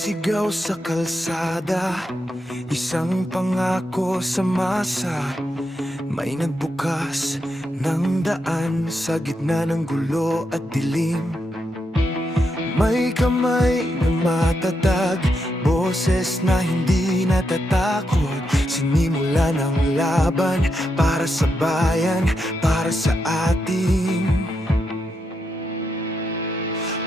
Sigaw sa kalsada, isang pangako sa masa. May nagbukas ng daan sa gitna ng gulo at dilim. May kamay na matatag, boses na hindi natatakot. Sinimula ng laban para sa bayan, para sa ating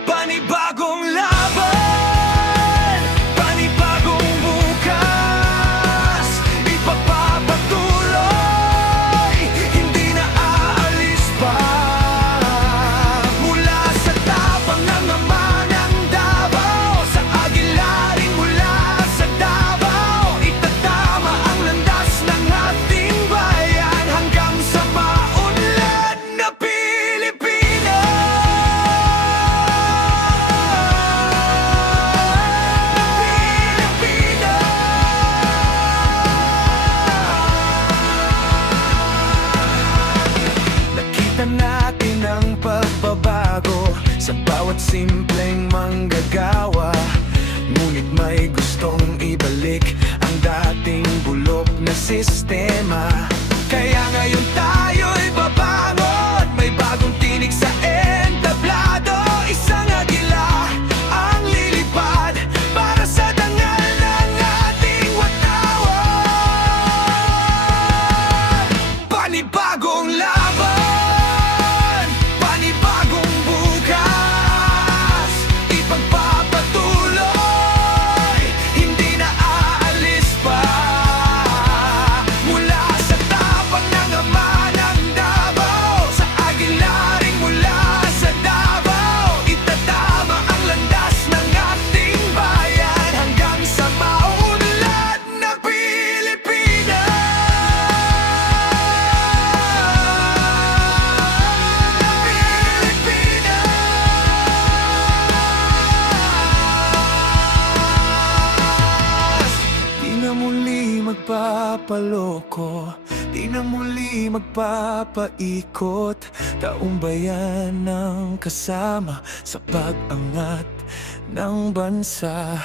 panibagong laban, panibagong bukas. Ipagpapatuloy, hindi na aalis pa. Mula sa tapang ng ama ng Davao, sa agilaring mula sa Davao, itatama ang landas ng ating bayan hanggang sa maunlad na Pilipinas. Nakita natin ang pagbabago sa bawat simpleng manggagawa. Ngunit may gustong ibalik ang dating bulok na sistema. Kaya ngayon tayo'y babangon, may bagong tinig sa entablado. Isang agila ang lilipad para sa dangal ng ating watawan. Panibagong laban, panibagong bukas. Ipagpapatuloy, hindi na aalis pa. Mula sa tapang ng ama ng Davao, sa agilaring mula sa Davao, itatama ang landas ng ating bayan hanggang sa maunlad na Pilipinas. Di na muli magpapaloko, di na muli magpapaikot. Taong bayan ang kasama sa pag-angat ng bansa.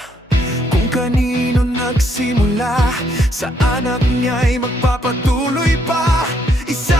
Kung kanino nagsimula, sa anak niya'y magpapatuloy pa. Isa